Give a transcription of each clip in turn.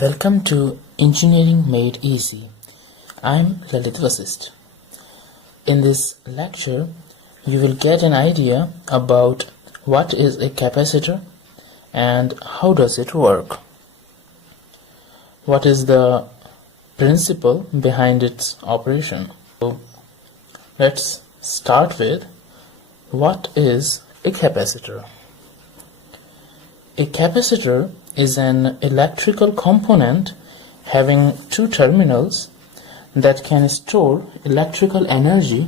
Welcome to Engineering Made Easy. I'm Lalit Vasist. In this lecture, you will get an idea about what is a capacitor and how does it work. What is the principle behind its operation? So, let's start with what is a capacitor. A capacitor is an electrical component having two terminals that can store electrical energy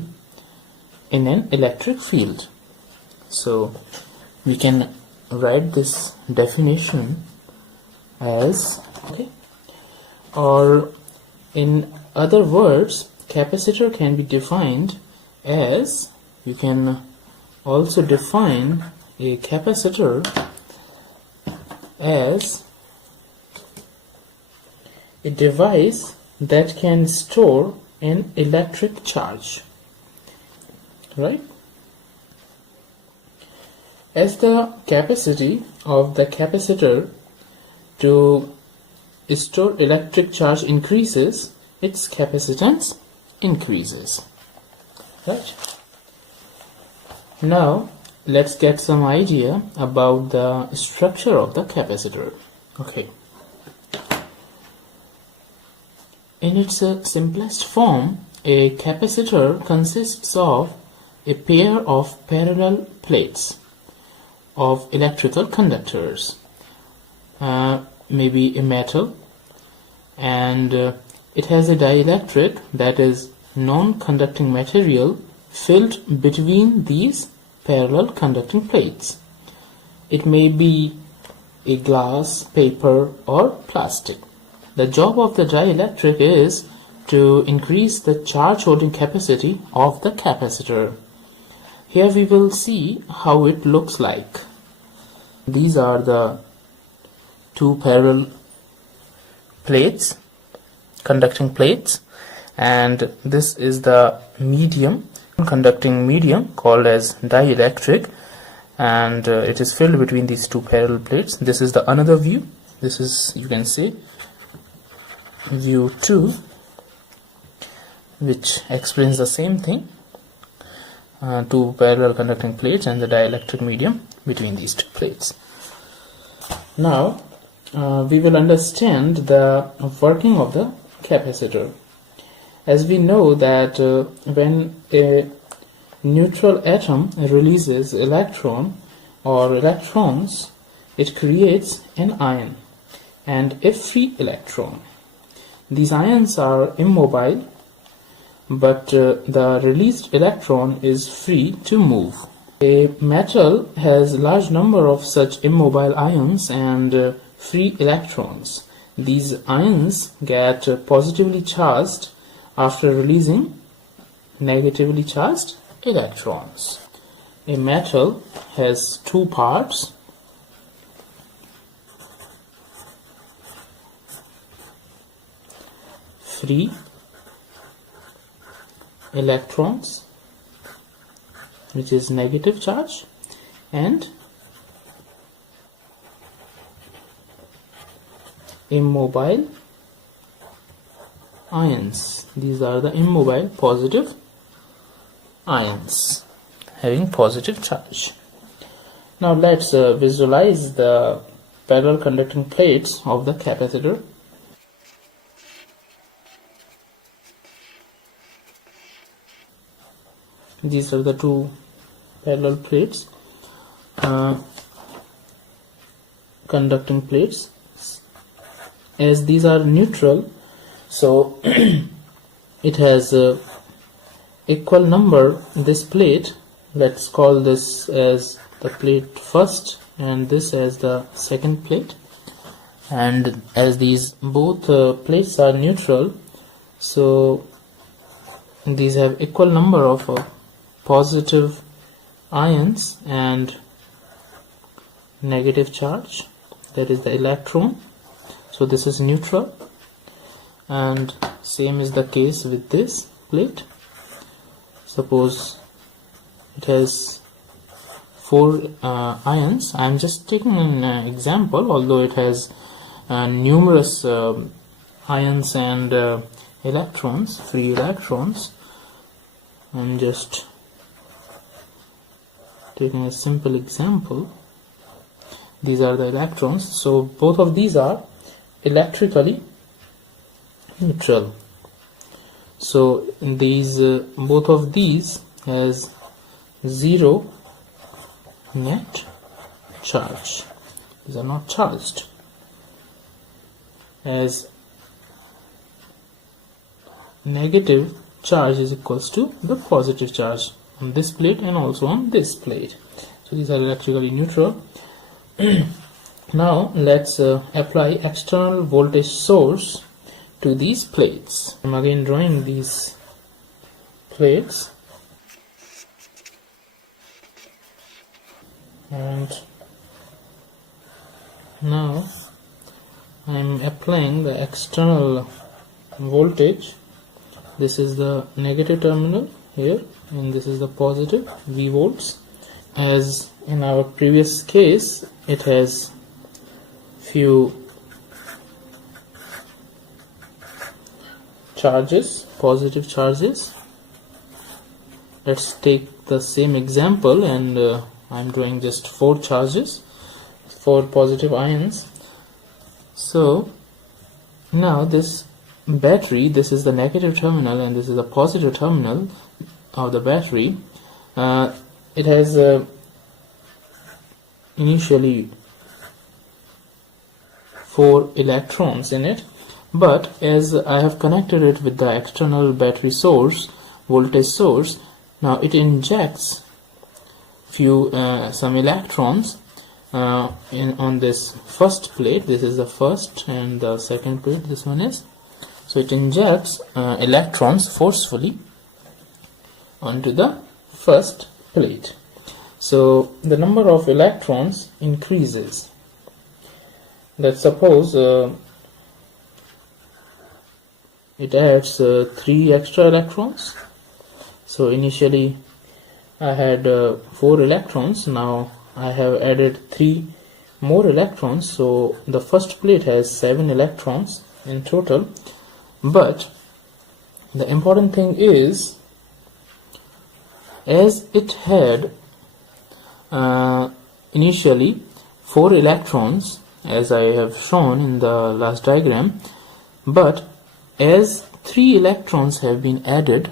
in an electric field. So we can write this definition as or in other words, capacitor can be defined as, you can also define a capacitor as a device that can store an electric charge, right? As the capacity of the capacitor to store electric charge increases, its capacitance increases, right? Now let's get some idea about the structure of the capacitor. In its simplest form, a capacitor consists of a pair of parallel plates of electrical conductors, maybe a metal, and it has a dielectric, that is non-conducting material, filled between these parallel conducting plates. It may be a glass, paper, or plastic. The job of the dielectric is to increase the charge holding capacity of the capacitor. Here we will see how it looks like. These are the two parallel plates, conducting plates, and this is the medium, conducting medium, called as dielectric, and it is filled between these two parallel plates. This is the another view. This is, you can say, view 2, which explains the same thing, two parallel conducting plates and the dielectric medium between these two plates. Now we will understand the working of the capacitor. As we know that when a neutral atom releases electron or electrons, it creates an ion and a free electron. These ions are immobile, but the released electron is free to move. A metal has a large number of such immobile ions and free electrons. These ions get positively charged after releasing negatively charged electrons. A metal has two parts. Free electrons, which is negative charge, and immobile ions. These are the immobile positive ions having positive charge. Now let's visualize the parallel conducting plates of the capacitor. These are the two parallel plates, conducting plates. As these are neutral, so it has equal number. This plate, let's call this as the plate first and this as the second plate, and as these both plates are neutral, so these have equal number of positive ions and negative charge, that is the electron. So this is neutral, and same is the case with this plate. Suppose it has 4 ions. I am just taking an example, although it has numerous ions and electrons, free electrons. I'm just taking a simple example. These are the electrons, so both of these are electrically neutral. So in these both of these has zero net charge. These are not charged, as negative charge is equals to the positive charge on this plate and also on this plate. So these are electrically neutral. Now let's apply external voltage source to these plates. I'm again drawing these plates, and now I'm applying the external voltage. This is the negative terminal here, and this is the positive V volts. As in our previous case, it has few charges, positive charges. Let's take the same example, and I'm drawing just 4 charges, 4 positive ions. So now this battery, this is the negative terminal and this is the positive terminal of the battery. It has initially 4 electrons in it, but as I have connected it with the external battery source, voltage source, now it injects some electrons on this first plate. This is the first, and the second plate, this one is. So it injects electrons forcefully onto the first plate. So the number of electrons increases. Let's suppose it adds 3 extra electrons. So initially I had 4 electrons, now I have added 3 more electrons, so the first plate has 7 electrons in total. But the important thing is, as it had initially 4 electrons, as I have shown in the last diagram, but as 3 electrons have been added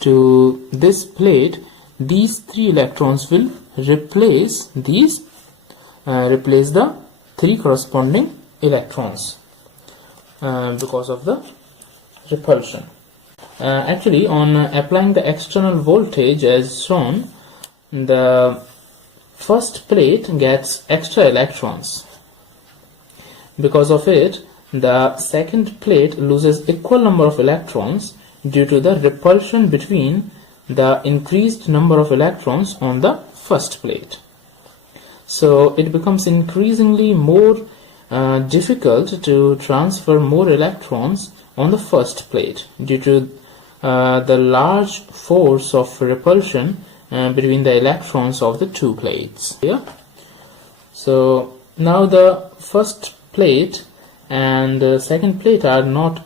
to this plate, these 3 electrons will replace the 3 corresponding electrons because of the repulsion. Actually, on applying the external voltage as shown, the first plate gets extra electrons. Because of it, the second plate loses equal number of electrons due to the repulsion between the increased number of electrons on the first plate. So it becomes increasingly more difficult to transfer more electrons on the first plate due to the large force of repulsion between the electrons of the 2 plates. Yeah. So now the first plate and the second plate are not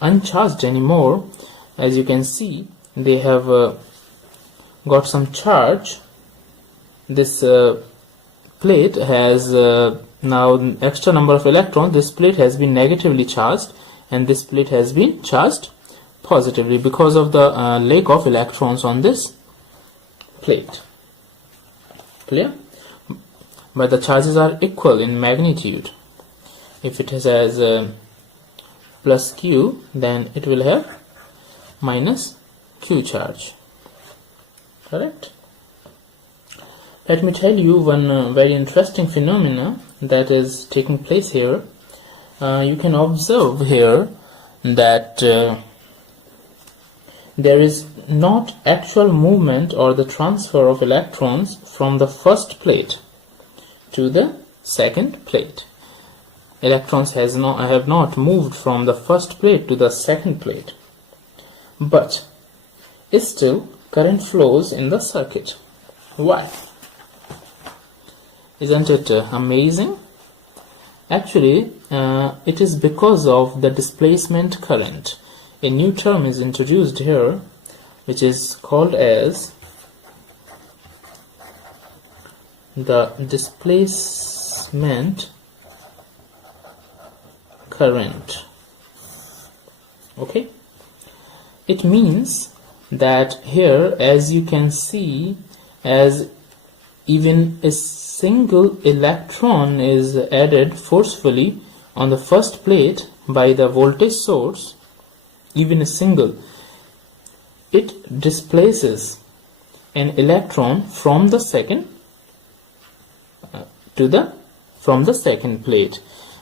uncharged anymore. As you can see, they have got some charge. This plate has now extra number of electrons. This plate has been negatively charged and this plate has been charged positively because of the lack of electrons on this plate. Clear? But the charges are equal in magnitude. If it has plus Q, then it will have minus Q charge. Correct? Let me tell you one very interesting phenomena that is taking place here. You can observe here that there is not actual movement or the transfer of electrons from the first plate to the second plate. Electrons have not moved from the first plate to the second plate, but still current flows in the circuit. Why? Isn't it amazing? Actually, it is because of the displacement current. A new term is introduced here, which is called as the displacement current. Okay, it means that here, as you can see, as even a single electron is added forcefully on the first plate by the voltage source, even a single, it displaces an electron from the second from the second plate.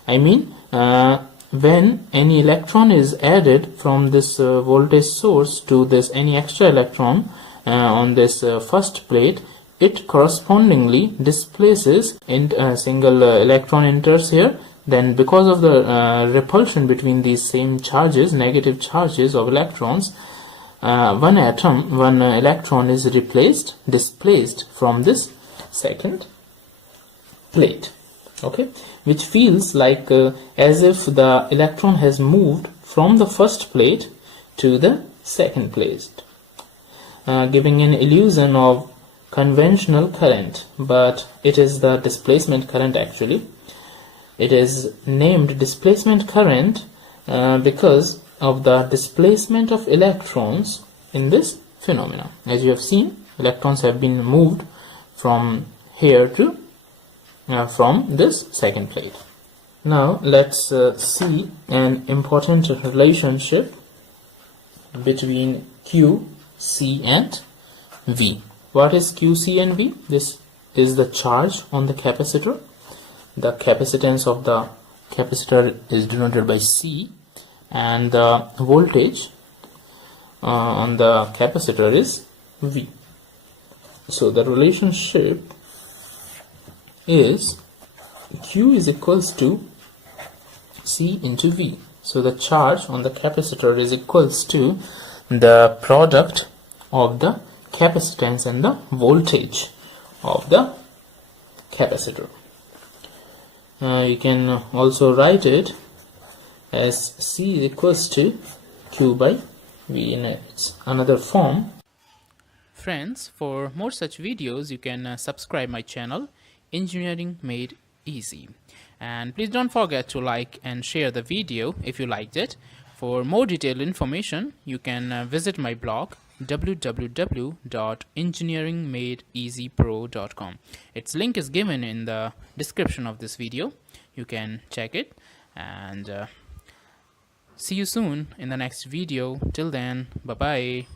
I mean, when any electron is added from this voltage source to this any extra electron on this first plate, it correspondingly displaces in a single electron enters here. Then because of the repulsion between these same charges, negative charges of electrons, one electron is displaced from this second plate. Okay, which feels like as if the electron has moved from the first plate to the second plate, giving an illusion of conventional current, but it is the displacement current. Actually, it is named displacement current because of the displacement of electrons in this phenomena. As you have seen, electrons have been moved from here to from this second plate. Now let's see an important relationship between Q, C and V. What is Q, C and V? This is the charge on the capacitor. The capacitance of the capacitor is denoted by C, and the voltage on the capacitor is V. So the relationship is Q is equals to C into V. So the charge on the capacitor is equals to the product of the capacitance and the voltage of the capacitor. You can also write it as C is equals to Q by V in its another form. Friends, for more such videos, you can subscribe my channel, Engineering Made Easy. And please don't forget to like and share the video if you liked it. For more detailed information, you can visit my blog www.engineeringmadeeasypro.com. Its link is given in the description of this video. You can check it, and see you soon in the next video. Till then, bye bye.